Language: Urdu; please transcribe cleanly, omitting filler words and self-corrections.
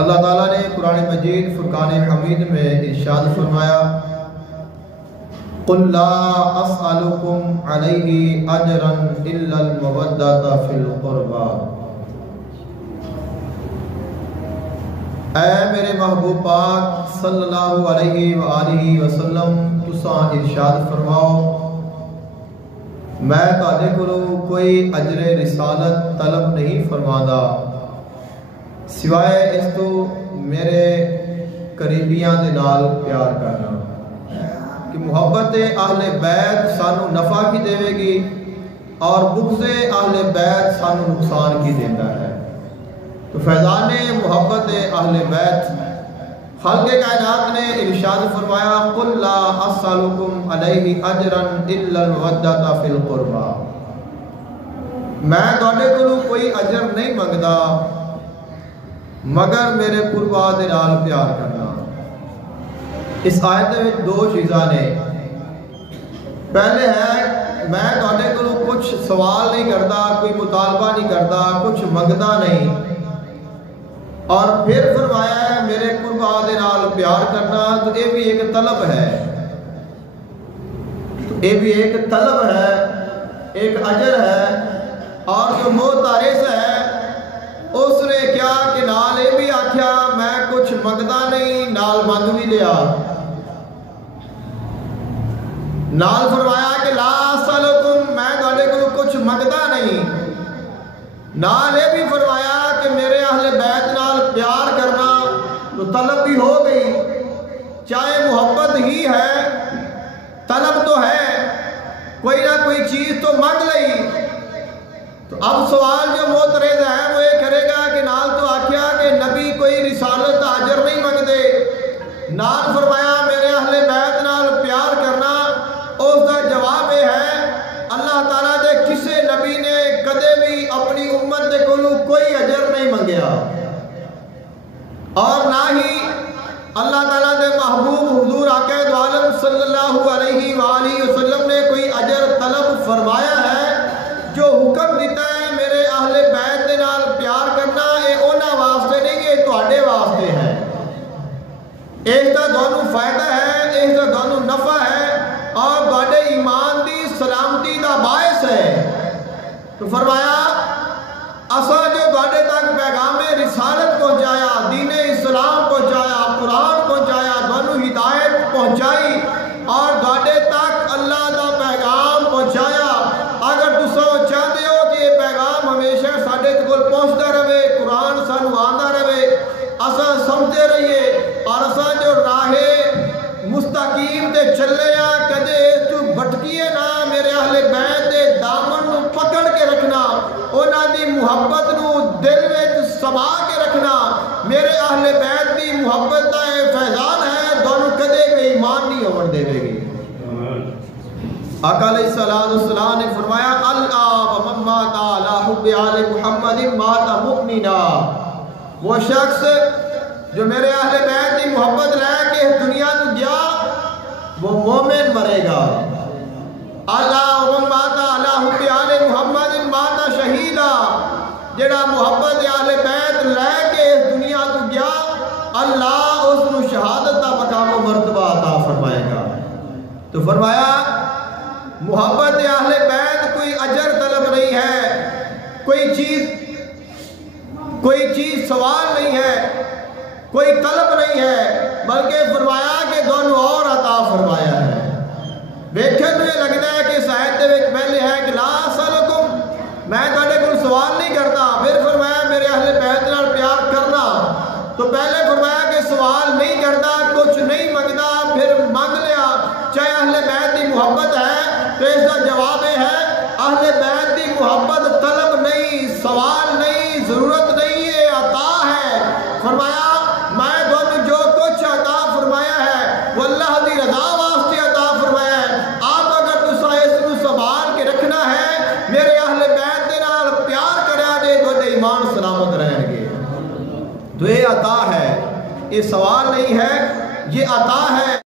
اللہ تعالیٰ نے قرآن مجید فرقان حمید میں ارشاد فرمایا قُلْ لَا أَسْأَلُكُمْ عَلَيْهِ أَجْرًا إِلَّا الْمَوَدَّةَ فِي الْقُرْبَى۔ اے میرے محبوب پاک صلی اللہ علیہ وآلہ وسلم تساں ارشاد فرماؤ میں تہاڈے کولوں کوئی اجر رسالت طلب نہیں فرماندا سوائے اس تو میرے قریبیاں دے نال پیار کرنا کہ محبت اہل بیت سانو نفع کی دے گی اور بغض اہل بیت سانو نقصان کی دیتا ہے۔ تو فیضان محبت اہل بیت خالق کائنات نے ارشاد فرمایا قُلْ لَا أَسْأَلُكُمْ عَلَيْهِ أَجْرًا إِلَّا الْمَوَدَّةَ فِي الْقُرْبَى۔ میں تہاڈے کولوں کوئی اجر نہیں منگدا مگر میرے قربا دے نال پیار کرنا۔ اس آیت میں دو چیزاں نے، پہلے ہے میں تہاڈے کولوں کچھ سوال نہیں کرتا، کوئی مطالبہ نہیں کرتا، کچھ منگدا نہیں، اور پھر فرمایا ہے میرے قربا دے نال پیار کرنا، تو یہ بھی ایک طلب ہے، ایک اجر ہے۔ اور جو معترض ہے اس نے کیا کہ نال یہ بھی آکھیا میں کچھ منگدا نہیں، نال منگ بھی لیا، نال فرمایا کہ لا اسألکم میں تہاڈے کولوں کچھ منگدا نہیں، نال یہ بھی فرمایا کہ میرے اہل بیت نال پیار کرنا، تو طلب بھی ہو گئی، چاہے محبت ہی ہے طلب تو ہے، کوئی نہ کوئی چیز تو منگ لئی۔ تو اب سوال جو معترض ہے وہ یہ کرے گا کہ نال تو آکھیا کہ نبی کوئی رسالت اجر نہیں منگدے، نال فرمایا میرے اہل بیت نال پیار کرنا، اس کا جواب یہ ہے اللہ تعالیٰ دے کسے نبی نے کدے بھی اپنی امت دے کولوں کوئی اجر نہیں منگیا، اور نہ ہی اللہ تعالیٰ دے محبوب حضور آقا دو عالم صلی اللہ علیہ وآلہ وسلم نے کوئی اجر طلب فرمایا ہے۔ جو حکم دیتا ہے میرے اہل بیت دے نال پیار کرنا، یہ انہاں واسطے نہیں، یہ تہاڈے واسطے ہے، اس دا تہانوں فائدہ ہے، اس دا تہانوں نفع ہے، اور تہاڈے ایمان دی سلامتی دا باعث ہے۔ تو فرمایا اساں جو تہاڈے تک پیغام رسالت پہنچایا، دین اسلام پہنچایا، قرآن پہنچایا، تہانوں ہدایت پہنچائی اور تہاڈے تک اللہ دا پیغام پہنچایا، اگر تساں چاہتے ہو کہ یہ پیغام ہمیشہ ساڈے کول پہنچتا رہے، قرآن سانوں آندا رہے، اساں سمجھتے رہیے، اور اساں جو راہ مستقیم تے چلے ہاں کدے اس تو بھٹکیے نہ، میرے اہل بیت دے دامن نو پکڑ کے رکھنا، انہاں دی محبت نو دل وچ سما کے رکھنا، میرے اہل بیت دی محبت دا فیضان ہے، تانوں کدے بے ایمان نہیں ہون دے گی۔ آقا علیہ السلام نے فرمایا اللہ ومن مات علی حب آل محمد مات مؤمنا، وہ شخص جو میرے اہل بیت کی محبت لے کے دنیا تو گیا وہ مومن مرے گا۔ اللہ ومن مات علی حب آل محمد مات شہیدا، جڑا محبت اہل بیت لے کے دنیا تو گیا اللہ اس کو شہادت کا مقام و مرتبہ عطا فرمائے گا۔ تو فرمایا محبت اہل بیت کوئی اجر طلب نہیں ہے، کوئی چیز سوال نہیں ہے، کوئی طلب نہیں ہے، بلکہ فرمایا کہ دونوں اور عطا فرمایا ہے۔ دیکھیں تو یہ لگتا ہے کہ اس آیت دے وچ پہلے ہے کہ لا اسألکم میں تہاڈے کول سوال نہیں کرتا، پھر فرمایا میرے اہل بیت نال پیار کرنا، تو پہلے فرمایا کہ سوال نہیں کرتا، کچھ نہیں منگدا، پھر منگ لیا، چاہے اہل بیت کی محبت ہے، تو اس کا جواب ہے اہل بیت کی محبت طلب نہیں، سوال نہیں، ضرورت نہیں، یہ عطا ہے۔ فرمایا میں تھانوں جو کچھ عطا فرمایا ہے وہ اللہ دی رضا واسطے عطا فرمایا ہے، آپ اگر تساں اس کو سنبھال کے رکھنا ہے، میرے اہل بیت دے نال پیار کریا جے، تہاڈے ایمان سلامت رہن گے۔ تو یہ عطا ہے، یہ سوال نہیں ہے، یہ عطا ہے۔